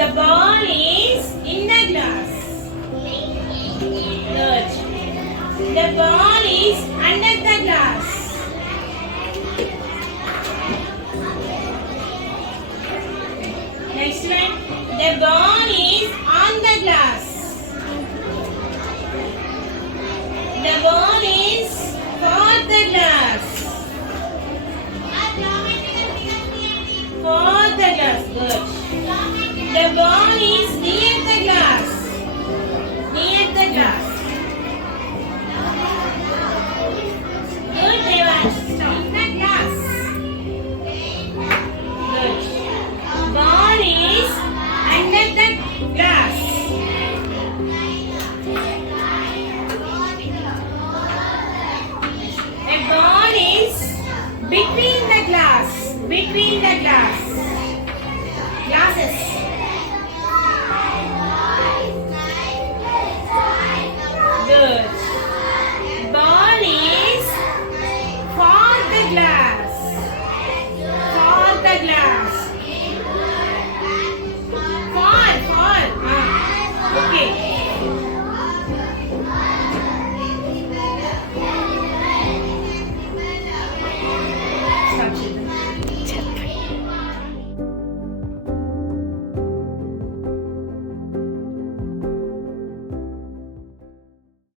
The ball is in the glass. Good. The ball is under the glass. Next one. The ball is on the glass. The ball is for the glass. For the glass. Good. The ball is near the glass. Near the glass. Good, Devansh. Stop the glass. Good. Ball is under the glass. A ball is between the glass. Between the glass. Glasses.